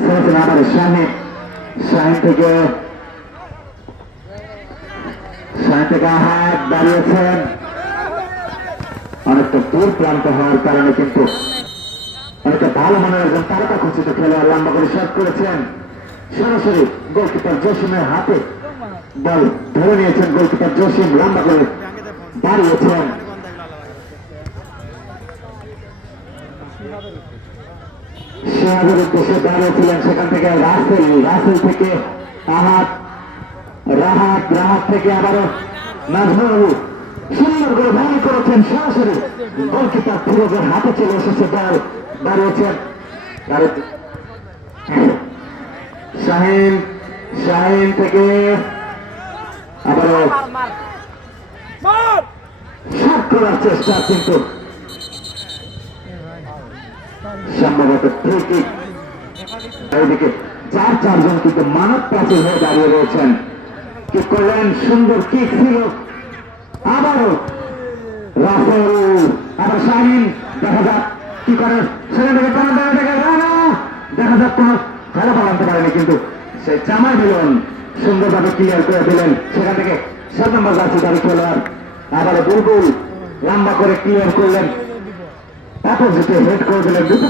ছেড়েছেন আবার শাহিন শাহিন থেকে শাহিন থেকে আহাত দাঁড়িয়েছেন অনেকটা দূর প্রান্ত হওয়ার কারণে কিন্তু অনেকটা ভালো মনে একজন তারকা খচিত খেলোয়াড় লম্বা করে শট করেছেন। সরাসরি গোলকিপার জসিমের হাতে বল ধরে নিয়েছেন গোলকিপার জসিম, লম্বা করে দাঁড়িয়েছেন সিংহাদের উদ্দেশ্যে দাঁড়িয়েছিলেন সেখান থেকে রাসেল রাসেল থেকে আহাত রাহাত রাহাত থেকে আবারও নাজমুল সুন্দর করে ভয় করেছেন সরাসরি। গোলকিপার ফিরোজের হাতে চলে এসেছে বল দাঁড়িয়েছেন শাহিন শাহিন থেকে আবারও শট করার চেষ্টা কিন্তু সম্ভবত কিক চার চারজন কিন্তু মানব প্রাচীর হয়ে দাঁড়িয়ে রয়েছেন। কি করলেন? সুন্দর কিক ছিল। আবারও রাফেল আবার শাহিন। দেখা যাক কি করে সেখান থেকে টানা থেকে রানা। দেখা যাক কোনো খেলা পারেনি কিন্তু সেই জামাই দিলেন সুন্দরভাবে ক্লিয়ার করে দিলেন। সেখান থেকে সাত নম্বর দাঁড়িয়ে খেলোয়াড়। আবারও বুলবুল লম্বা করে ক্লিয়ার করলেন। অপোজিটে হেড করে দিলেন দুটো